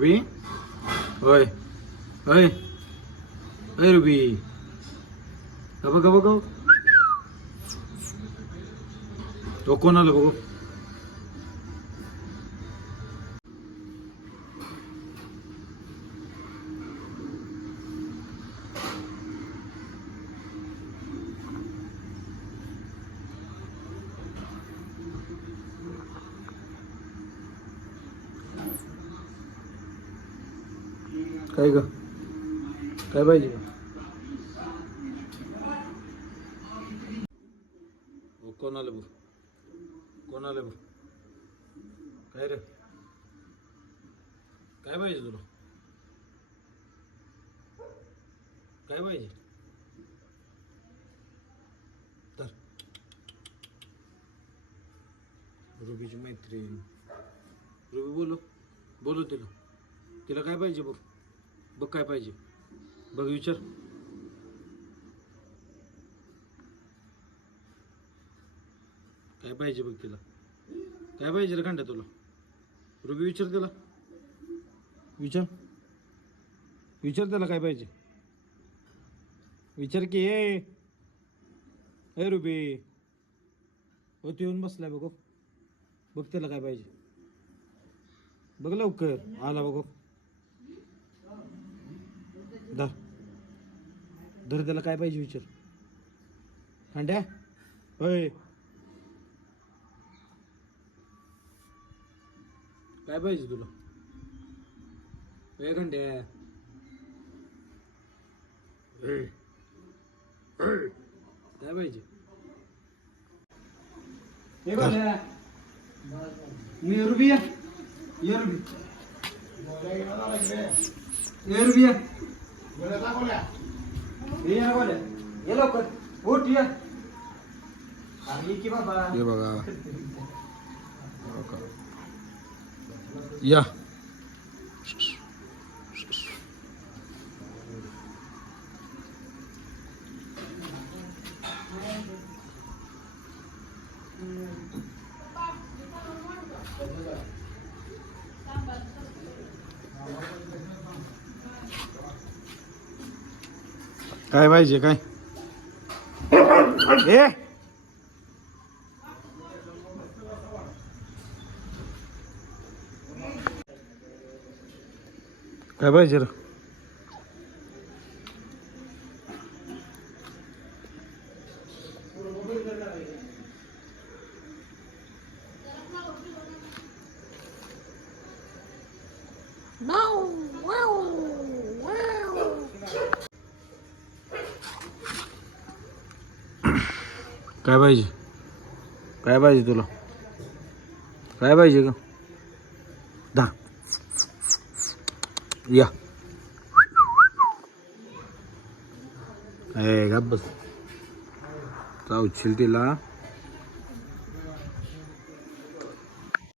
ruby होय होय होय रुबी गब गब गब तो कोण आलं बघू काय ग काय पाहिजे कोण आलं बघ कोण आलं बघ काय रे काय पाहिजे तुला काय पाहिजे तर रुबीची मैत्रीण रुबी बोलो तिला काय पाहिजे बघ बघ काय पाहिजे बघ विचार काय पाहिजे बघ तिला काय पाहिजे रे खंड्या तुला रुबी विचार तिला विचार त्याला काय पाहिजे विचार की ए रुबी हो तू येऊन बसलाय बघ बघ त्याला काय पाहिजे बघ लवकर आला बघ धर त्याला काय पाहिजे विचार खंड्या होय काय पाहिजे तुला ए खंड्या काय पाहिजे रुबिया ये लवकर उठ ये की बाबा ये बघा या काय पाहिजे काय ए काय पाहिजे रे काय पाहिजे तुला काय पाहिजे का दा या गप बस जाऊ तिला